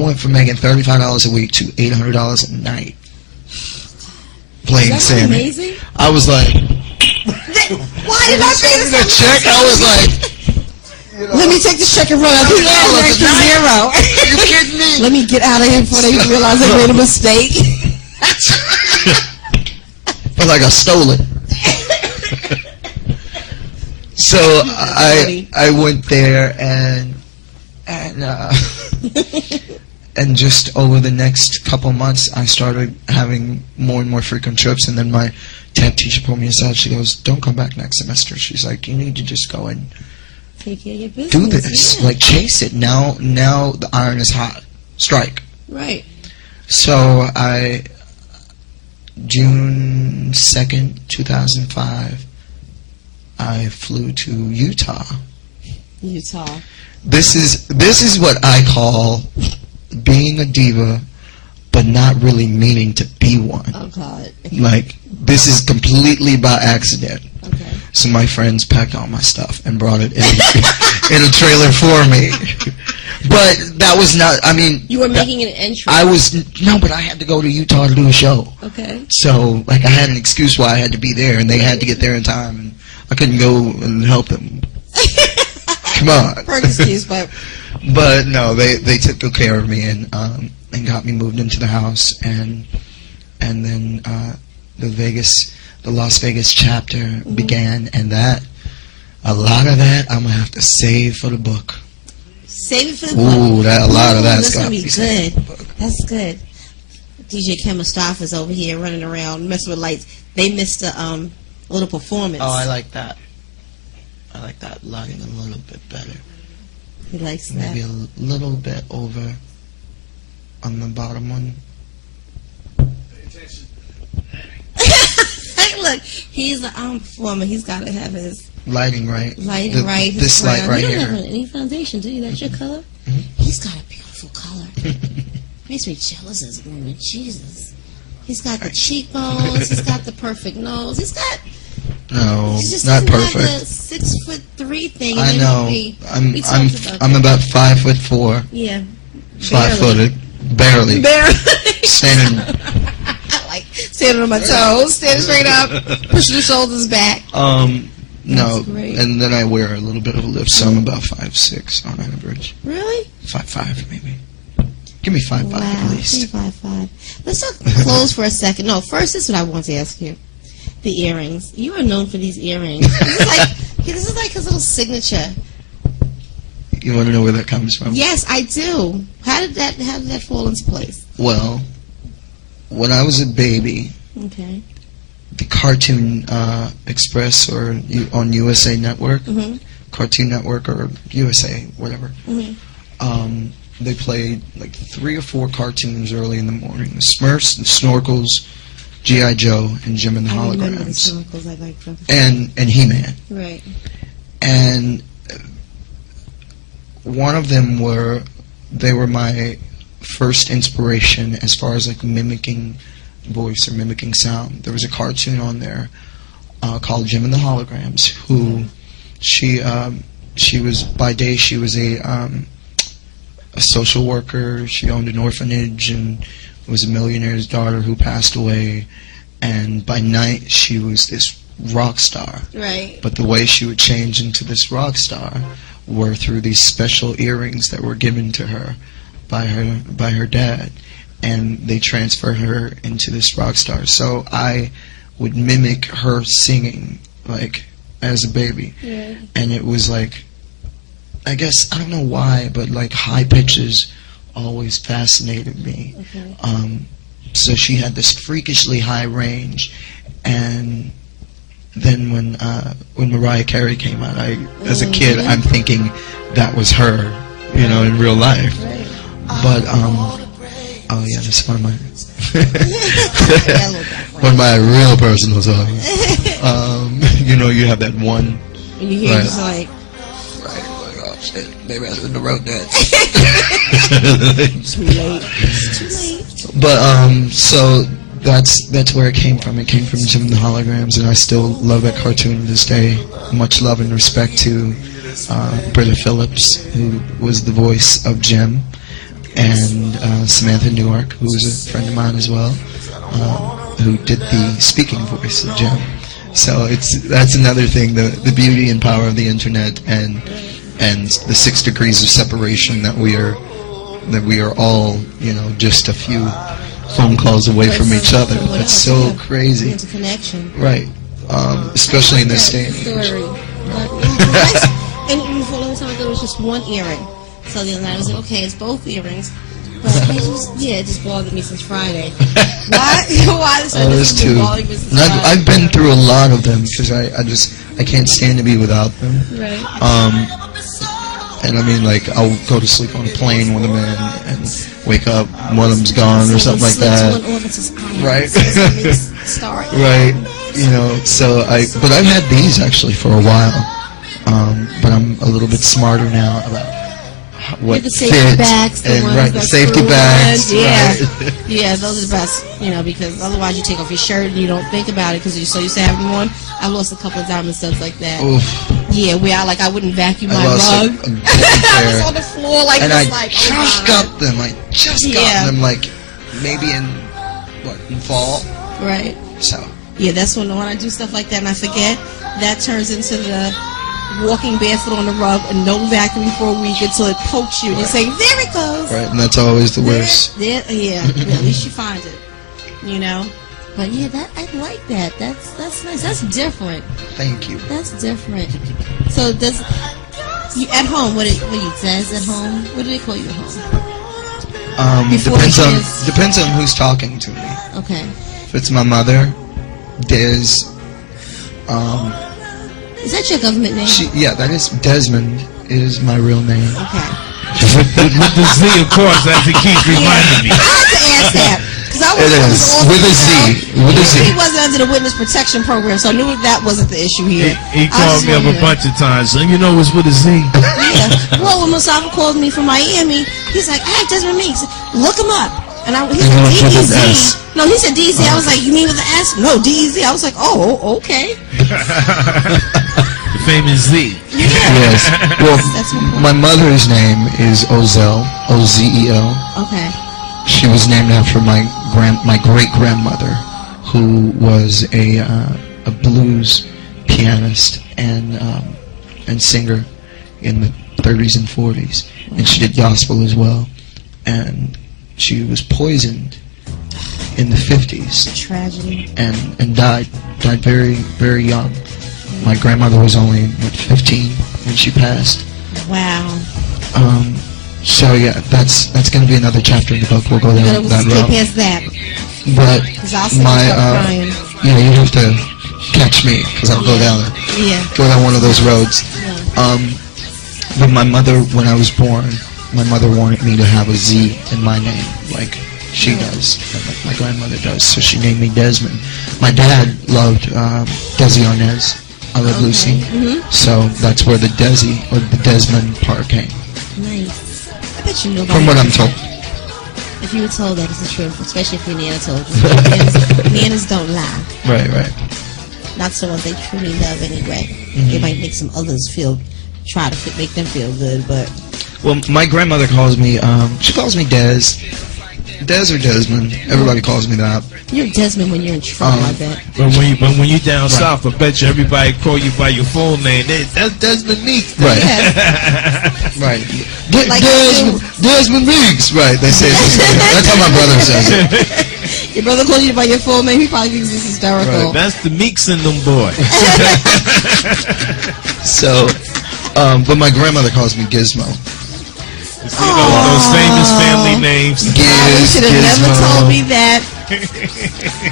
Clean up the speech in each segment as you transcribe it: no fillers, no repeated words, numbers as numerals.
went from making $35 a week to $800 a night playing Sammy. Amazing? I was like, why did I pay the check? I was like, let me take this check and run out the extra zero. Are you kidding me? Let me get out of here before they realize they made a mistake. But like I stole it. So I went there and just over the next couple months I started having more and more frequent trips, and then my tap teacher pulled me aside. She goes, "Don't come back next semester." She's like, "You need to just go and take care of your business. Do this, yeah. like chase it. Now the iron is hot. Strike." Right. So June 2nd, 2005, I flew to Utah. Utah. This is what I call being a diva, but not really meaning to be one. Oh God. Like, this is completely by accident. Okay. So my friends packed all my stuff and brought it in in a trailer for me. But that was not, I mean... You were making an entry. No, but I had to go to Utah to do a show. Okay. So, like, I had an excuse why I had to be there, and they had to get there in time, and I couldn't go and help them. Come on. For an excuse, but... But, no, they took good care of me and got me moved into the house, and then the Las Vegas chapter began, and a lot of that I'm going to have to save for the book. Save it for the book. Ooh, a lot of that's going to be good. That's good. DJ Kim Mustafa's over here running around messing with lights. They missed a little performance. Oh, I like that. I like that lighting a little bit better. He likes that. Maybe a little bit over on the bottom one. Hey, look, he's an performer. He's got to have his lighting right. Lighting right. This light right here. You don't have any foundation, do you? That's your color? Mm-hmm. He's got a beautiful color. Makes me jealous as a woman. Jesus. He's got the cheekbones. He's got the perfect nose. He's got... No, just not perfect. perfect. The 6'3" thing. I know. I'm about 5'4". Yeah. 5-footed. Barely. Standing. I like standing on my toes, standing straight up, pushing the shoulders back. No, and then I wear a little bit of a lift, so I'm about 5'6" on average. Really? 5'5" maybe. Give me 5'5" at least. 5'5". Let's talk clothes for a second. No, first this is what I want to ask you. The earrings. You are known for these earrings. This is like his little signature. You want to know where that comes from? Yes, I do. How did that fall into place? Well, when I was a baby, okay, the Cartoon Express or on USA Network, Cartoon Network or USA, whatever. They played like 3 or 4 cartoons early in the morning: the Smurfs, the Snorkels, G.I. Joe, and Jim and the Holograms. I like them. And He-Man. Right. And one of them they were my first inspiration as far as like mimicking voice or mimicking sound. There was a cartoon on there called Jim and the Holograms, who she was, by day she was a social worker. She owned an orphanage and was a millionaire's daughter who passed away, and by night she was this rock star. Right. But the way she would change into this rock star were through these special earrings that were given to her by her dad, and they transferred her into this rock star. So I would mimic her singing like as a baby. Yeah. And it was like, I guess, I don't know why, but like high pitches always fascinated me. Okay. So she had this freakishly high range, and then when Mariah Carey came out, as a kid, I'm thinking that was her, in real life. Right. But oh yeah, that's one of my real personal songs. You have that one. And you hear just like. Shit, maybe I shouldn't have wrote that. Too late. It's too late. But so that's where it came from. It came from Jim and the Holograms, and I still love that cartoon to this day. Much love and respect to Britta Phillips, who was the voice of Jim, and Samantha Newark, who was a friend of mine as well, who did the speaking voice of Jim. So that's another thing, the beauty and power of the internet, and the 6 degrees of separation that we are all, just a few phone calls away from each other. That's so crazy. Interconnection. Right. Especially in this day and age. Story. And even for a long time, I thought it was just one earring. So the other night I was like, okay, it's both earrings. But it just bothered me since Friday. Why? Why this there's two. I've been through a lot of them because I can't stand to be without them. Right. And I mean, like, I'll go to sleep on a plane with them and wake up, one of them's gone or something like that. Right. Right. But I've had these actually for a while. But I'm a little bit smarter now about what the safety bags, the ones right, that safety bags. Yeah. Right. Yeah, those are the best, because otherwise you take off your shirt and you don't think about it because you're so used to having one. I've lost a couple of diamond studs like that. Oof. Yeah, where I wouldn't vacuum my rug. I was on the floor and I just got them. I just got them, like, maybe in fall. Right. So. Yeah, that's when I do stuff like that and I forget, that turns into the walking barefoot on the rug and no vacuuming for a week until it pokes you. And you're saying, there it goes. Right, and that's always the worst. Yeah, at least you find it. But yeah, I like that. That's nice. That's different. Thank you. That's different. So you at home? What do you Dez at home? What do they call you at home? Depends on who's talking to me. Okay. If it's my mother, Dez. Is that your government name? That is Desmond. Is my real name. Okay. with the Z, of course, as it keeps reminding me. I had to ask that. It is with a Z. With a Z. He wasn't under the witness protection program, so I knew that wasn't the issue here. He called me up a bunch of times, and it's with a Z. Yeah. Well, when Mustafa called me from Miami, he's like, "Hey, Desmond Meeks, look him up." And he said DEZ. No, he said DEZ. I was like, "You mean with the S?" No, DEZ. I was like, "Oh, okay." The famous Z. Yeah. Yes. Well, my mother's name is Ozel. Ozel. Okay. She was named after my great grandmother, who was a blues pianist and singer in the 30s and 40s, and she did gospel as well. And she was poisoned in the 50s. Tragedy. And died very, very young. My grandmother was only 15 when she passed. Wow. So yeah, that's going to be another chapter in the book. We'll go down that route. Past that. But you have to catch me because I'll go down it. Yeah. Go down one of those roads. Yeah. But my mother, when I was born, my mother wanted me to have a Z in my name, like she does, like my grandmother does. So she named me Desmond. My dad loved Desi Arnaz. I Love Lucy. So that's where the Desi or the Desmond part came. Nice. I bet you know. From what I'm told. If you were told that it's the truth, especially if your Nana told you. Nanas don't lie. Right. Not so if they truly love anyway. It might make some others try to make them feel good, but. Well, my grandmother calls me, she calls me Dez. Dez or Desmond. Everybody calls me that. You're Desmond when you're in trouble, I bet. But when you're down south, I bet you everybody call you by your full name. That's Desmond Meeks. Right. Yeah. Right. Desmond Meeks. Right. They say it. That's how my brother says it. Your brother calls you by your full name. He probably thinks this is hysterical. Right. That's the Meeks in them boys. So, but my grandmother calls me Gizmo. Those famous family names. You should have never told me that.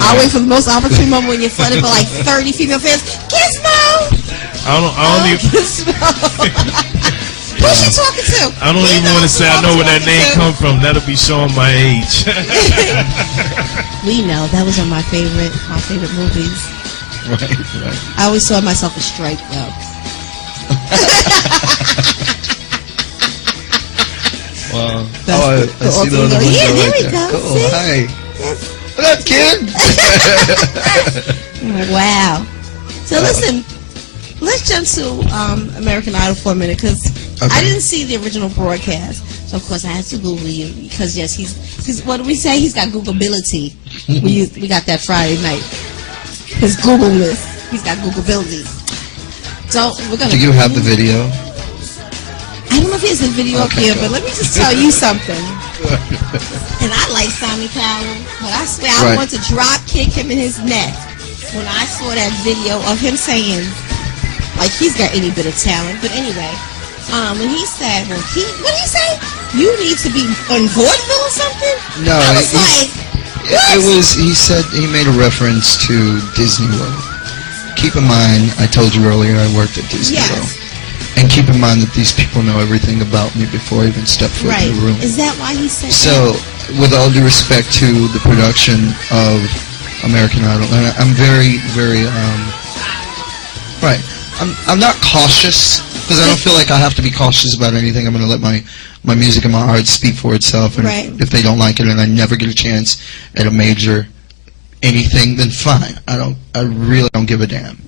I'll wait for the most opportune moment when you're flooded by like 30 female fans. Gizmo! I don't even. Gizmo. Who's she talking to? I don't even want to say I know where that name come from. That'll be showing my age. We know that was one of my favorite movies. Right. I always saw myself as Stripe though. Wow. I the see the other yeah, there we there. go. Cool. See? Hi. Yes. What up, kid? Wow. So listen, let's jump to American Idol for a minute because I didn't see the original broadcast. So So of course I had to Google you because yes, he's what do we say? He's got Googleability. we got that Friday night. His Googleness. He's got Googleability. So we're gonna. Do you have the video? I don't know if he has a video up here, but let me just tell you something. And I like Simon Cowell, but I swear I want to drop kick him in his neck when I saw that video of him saying, like, he's got any bit of talent. But anyway, when he said, what did he say? You need to be on vaudeville or something? No, I was like, what? it was. He said he made a reference to Disney World. Keep in mind, I told you earlier I worked at Disney World. And keep in mind that these people know everything about me before I even step foot in the room. Is that why he said so, that? with all due respect to the production of American Idol, and I'm very, very, I'm not cautious, because I don't feel like I have to be cautious about anything. I'm going to let my music and my art speak for itself, and if they don't like it and I never get a chance at a major anything, then fine. I really don't give a damn.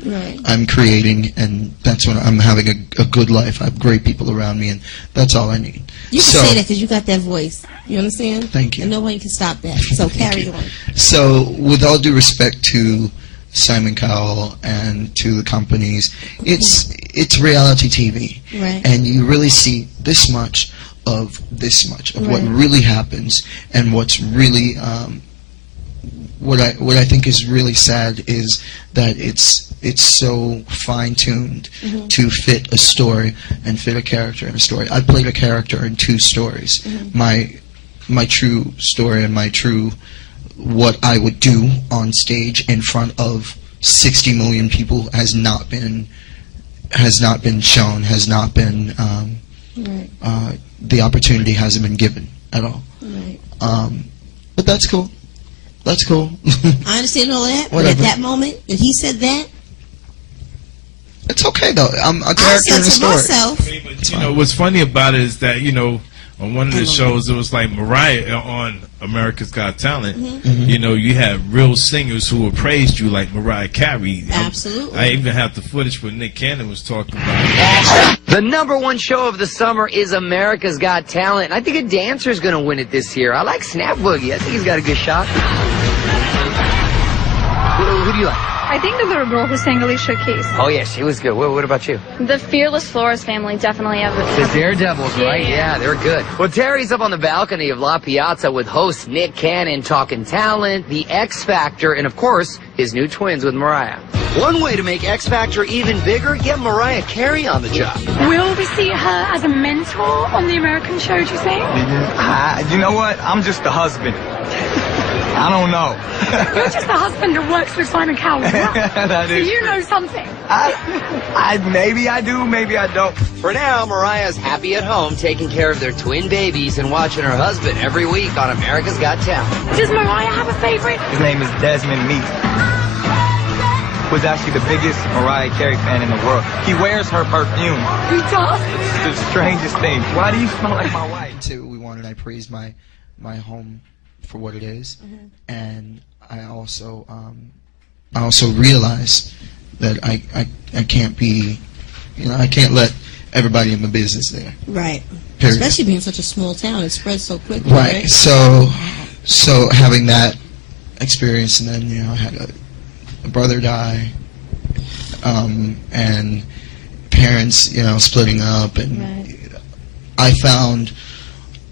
I'm creating, and that's when I'm having a good life. I have great people around me, and that's all I need. You can say that because you got that voice. You understand? Thank you. And no one can stop that. So carry on. So, with all due respect to Simon Cowell and to the companies, it's reality TV, and you really see this much of what really happens, and what's really what I think is really sad is that it's so fine-tuned to fit a story and fit a character in a story. I played a character in 2 stories. My true story and my true what I would do on stage in front of 60 million people has not been shown, has not been the opportunity hasn't been given at all. But that's cool. That's cool. I understand all that, but at that moment, if he said that, it's okay though. I'm a character in a story. Myself, you know, what's funny about it is that, you know, on one of the shows, it was like Mariah on America's Got Talent. You know, you have real singers who have praised you, like Mariah Carey. Absolutely. I even have the footage where Nick Cannon was talking about it. The #1 show of the summer is America's Got Talent. I think a dancer's going to win it this year. I like Snap Boogie. I think he's got a good shot. Who do you like? I think the little girl who sang Alicia Keys. Oh, yeah, she was good. What about you? The Fearless Flores family definitely have The Daredevils, right? Yeah, they're good. Well, Terry's up on the balcony of La Piazza with host Nick Cannon talking talent, the X Factor, and, of course, his new twins with Mariah. One way to make X Factor even bigger, get Mariah Carey on the job. Will we see her as a mentor on the American show, do you think? You know what? I'm just the husband. I don't know. You're just the husband who works with Simon Cowell. That is so you know something. Maybe I do, maybe I don't. For now, Mariah's happy at home taking care of their twin babies and watching her husband every week on America's Got Talent. Does Mariah have a favorite? His name is DEZMOND MEEKS. Was actually the biggest Mariah Carey fan in the world. He wears her perfume. He does? It's the strangest thing. Why do you smell like my wife? I praised my home for what it is, and I also realize that I can't be, I can't let everybody in my business there. Right. Period. Especially being such a small town, it spreads so quickly. Right. So having that experience, and then I had a brother die, and parents splitting up, and I found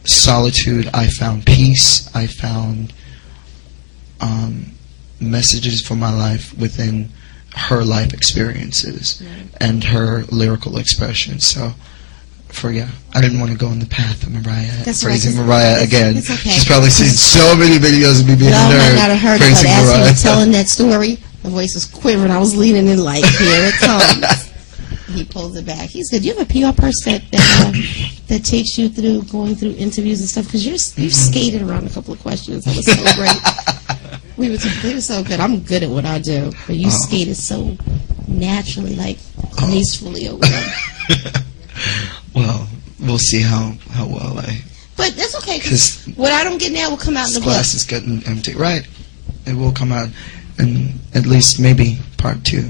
solitude, I found peace, I found messages for my life within her life experiences and her lyrical expression. So I didn't want to go in the path of Mariah, praising Mariah again. It's okay. She's probably seen so many videos of me being a nerd, might not have heard it, but as he was telling that story, the voice was quivering. I was leaning in like, here it comes. He pulls it back. He said, "Do you have a PR person that takes you through going through interviews and stuff? Because you've skated around a couple of questions. That was so great. They were so good. I'm good at what I do, but you skated so naturally, like gracefully over them." Well, we'll see how well I. But that's okay. Because what I don't get now will come out in the book. Glass is getting empty. Right. It will come out in at least maybe part 2.